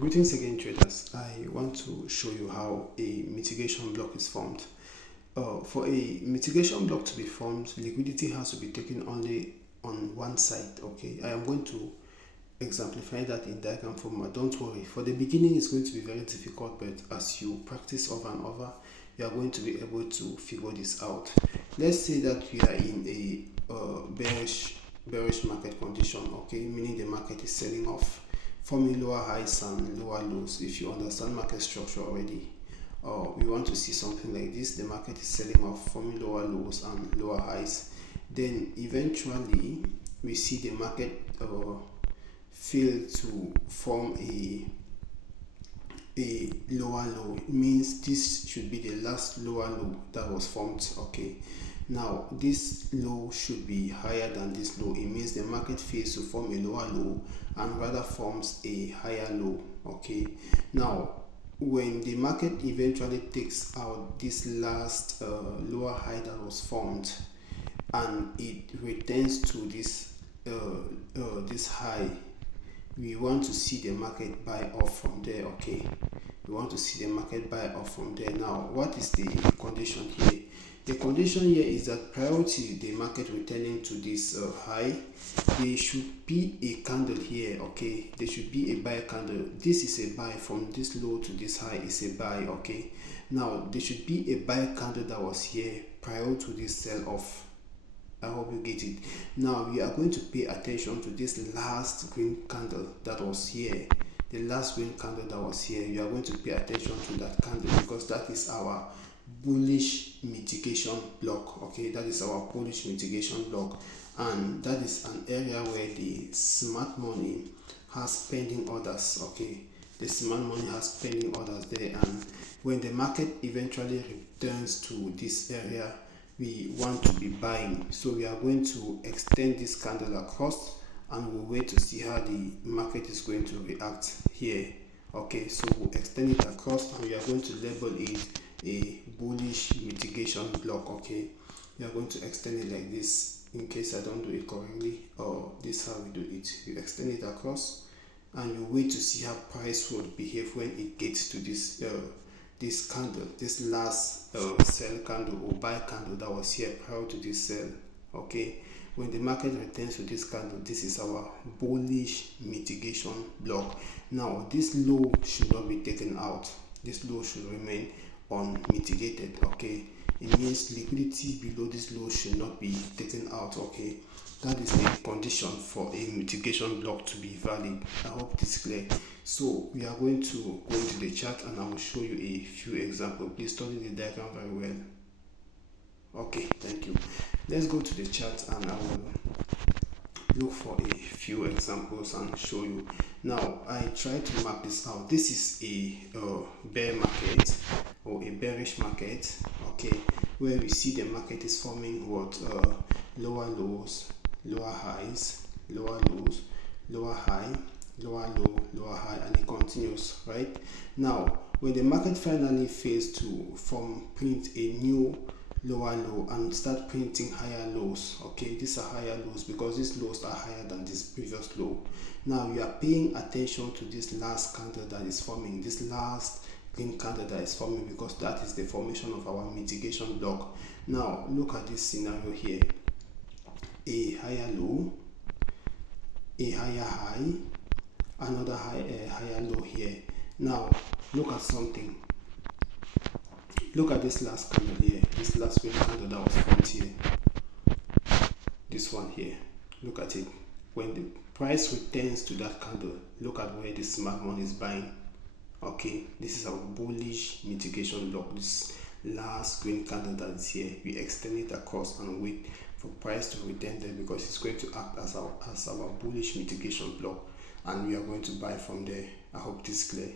Greetings again, traders. I want to show you how a mitigation block is formed. For a mitigation block to be formed, liquidity has to be taken only on one side. Okay, I am going to exemplify that in diagram format. Don't worry, for the beginning it's going to be very difficult, but as you practice over and over, you are going to be able to figure this out. Let's say that we are in a bearish market condition, okay, meaning the market is selling off, forming lower highs and lower lows. If you understand market structure already, we want to see something like this. The market is selling off, forming lower lows and lower highs. Then eventually we see the market fail to form a lower low. It means this should be the last lower low that was formed. Okay, now this low should be higher than this low. It means the market fails to form a lower low and rather forms a higher low. Okay, now when the market eventually takes out this last lower high that was formed and it returns to this this high, we want to see the market buy off from there. Okay, we want to see the market buy off from there. Now what is the condition here? The condition here is that prior to the market returning to this high, there should be a candle here. Okay, there should be a buy candle. This is a buy. From this low to this high is a buy. Okay, now there should be a buy candle that was here prior to this sell off. I hope you get it. Now we are going to pay attention to this last green candle that was here. The last green candle that was here, you are going to pay attention to that candle because that is our bullish mitigation block. Okay, that is our bullish mitigation block, and that is an area where the smart money has pending orders. Okay, the smart money has pending orders there, and when the market eventually returns to this area, we want to be buying. So we are going to extend this candle across and we'll wait to see how the market is going to react here. Okay, so we'll extend it across and we are going to label it a bullish mitigation block. Okay, we are going to extend it like this in case I don't do it correctly, or this is how we do it. You extend it across and you wait to see how price would behave when it gets to this this candle, this last sell candle or buy candle that was here prior to this sell. Okay, when the market returns to this candle, this is our bullish mitigation block. Now this low should not be taken out. This low should remain unmitigated. Okay, it means liquidity below this low should not be taken out. Okay, that is the condition for a mitigation block to be valid. I hope this is clear. So we are going to go into the chart and I will show you a few examples. Please study the diagram very well. Okay, thank you. Let's go to the chart and I will look for a few examples and show you. Now I try to mark this out. This is a bear market or a bearish market. Okay, where we see the market is forming what lower lows, lower highs, lower lows, lower high, lower low, lower high, and it continues. Right now, when the market finally fails to print a new lower low and start printing higher lows, okay, these are higher lows because these lows are higher than this previous low. Now you are paying attention to this last candle that is forming, this last green candle that is forming, because that is the formation of our mitigation block. Now look at this scenario here: a higher low, a higher high, another higher low here. Now look at something. Look at this last candle here, this last green candle that was formed here. This one here, look at it. When the price returns to that candle, look at where the smart money is buying. Okay, this is our bullish mitigation block. This last green candle that is here, we extend it across and wait for price to return there because it's going to act as our bullish mitigation block, and we are going to buy from there. I hope this is clear.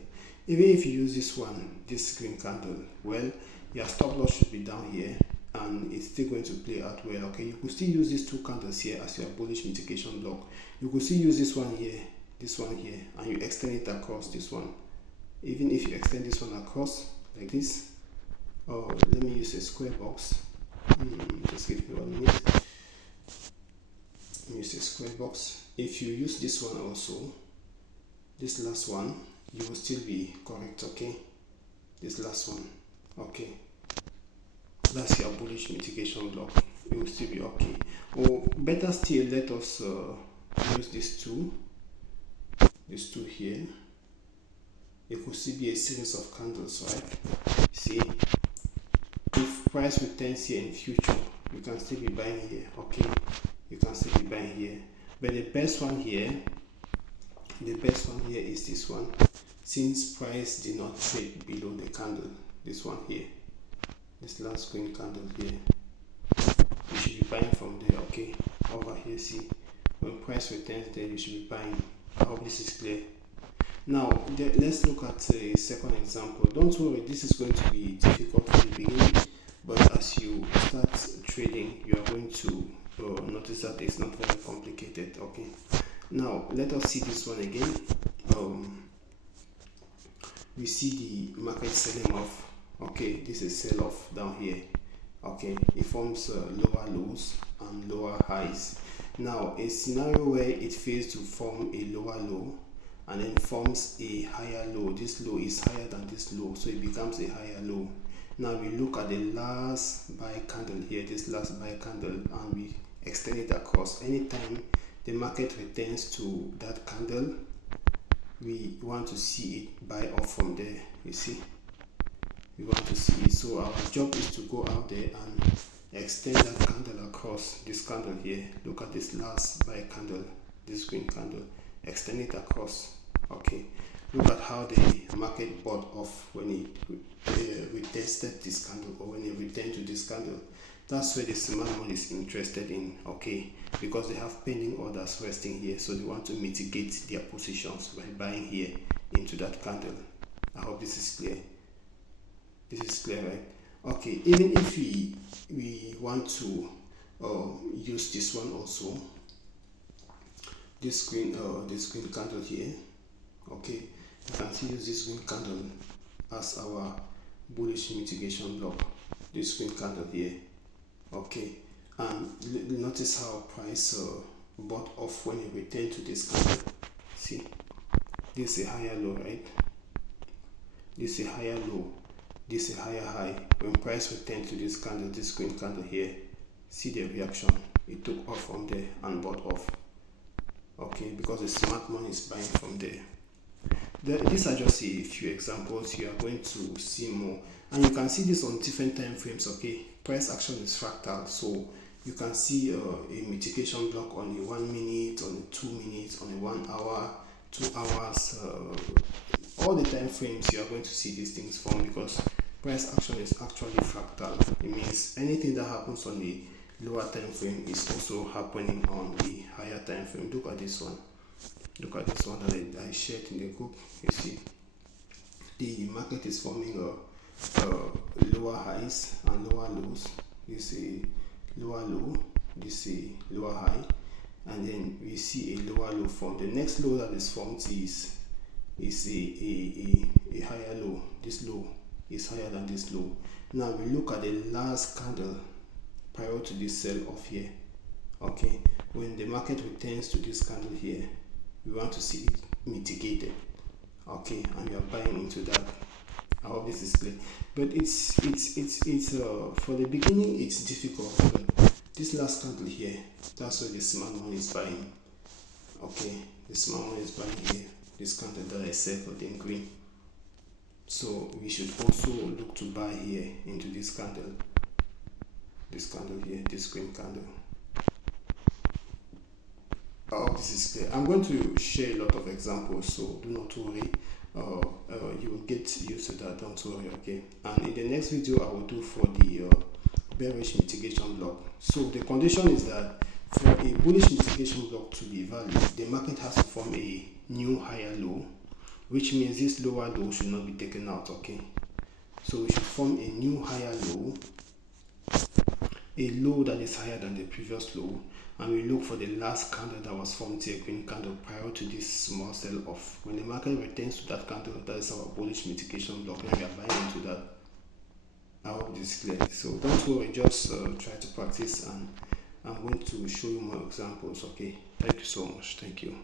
Even if you use this one, this green candle, well, your stop loss should be down here and it's still going to play out well. Okay, you could still use these two candles here as your bullish mitigation block. You could still use this one here, and you extend it across this one. Even if you extend this one across like this, or let me use a square box. Just give me 1 minute. Use a square box. If you use this one also, this last one, you will still be correct. Okay, this last one. Okay, that's your bullish mitigation block. It will still be okay. Or better still, let us use these two here. It could still be a series of candles, right? See, if price returns here in future, you can still be buying here. Okay, you can still be buying here. But the best one here is this one. Since price did not trade below the candle, this one here, this last green candle here, you should be buying from there. Okay, over here, see, when price returns there, you should be buying. I hope this is clear. Now let's look at a second example. Don't worry, this is going to be difficult for the beginning, but as you start trading, you are going to notice that it's not very complicated. Okay, now let us see this one again. We see the market selling off. Okay, this is sell off down here. Okay, it forms lower lows and lower highs. Now a scenario where it fails to form a lower low and then forms a higher low. This low is higher than this low, so it becomes a higher low. Now we look at the last buy candle here, this last buy candle, and we extend it across. Anytime the market returns to that candle, we want to see it buy off from there. You see, we want to see it. So our job is to go out there and extend that candle across. This candle here, look at this last buy candle, this green candle, extend it across. Okay, look at how the market bought off when it retested this candle, or when it returned to this candle. That's where the smart money is interested in. Okay, because they have pending orders resting here, so they want to mitigate their positions by buying here into that candle. I hope this is clear. This is clear, right? Okay, even if we want to use this one also, this green candle here. Okay, you can see use this green candle as our bullish mitigation block. This green candle here. Okay, and notice how price bought off when it returned to this candle. See, this is a higher low, right? This is a higher low, this is a higher high. When price returned to this candle, this green candle here, see the reaction. It took off from there and bought off. Okay, because the smart money is buying from there. These are just a few examples. You are going to see more, and you can see this on different time frames. Okay, price action is fractal, so you can see a mitigation block on a 1 minute, on a 2 minutes, on a 1 hour, 2 hours, all the time frames. You are going to see these things form because price action is actually fractal. It means anything that happens on the lower time frame is also happening on the higher time frame. Look at this one. Look at this one that I shared in the group. You see, the market is forming lower highs and lower lows. This is a lower low, this is a lower high, and then we see a lower low form. The next low that is formed is a higher low. This low is higher than this low. Now we look at the last candle prior to this sell off here. Okay, when the market returns to this candle here, we want to see it mitigated. Okay, and we are buying into that. I hope this is clear. But it's for the beginning it's difficult, but this last candle here, that's where the smart money is buying. Okay, the smart money is buying here. This candle that I said for the green. So we should also look to buy here into this candle. This candle here, this green candle. I hope this is clear. I'm going to share a lot of examples, so do not worry. You will get used to that, don't worry. Okay, and in the next video I will do for the bearish mitigation block. So the condition is that for a bullish mitigation block to be valid, the market has to form a new higher low, which means this lower low should not be taken out. Okay, so we should form a new higher low, a low that is higher than the previous low, and we look for the last candle that was formed to a green candle prior to this small sell off. When the market returns to that candle, that is our bullish mitigation block. Now we are buying into that. I hope this is clear. So don't worry, just try to practice, and I'm going to show you more examples. Okay, thank you so much. Thank you.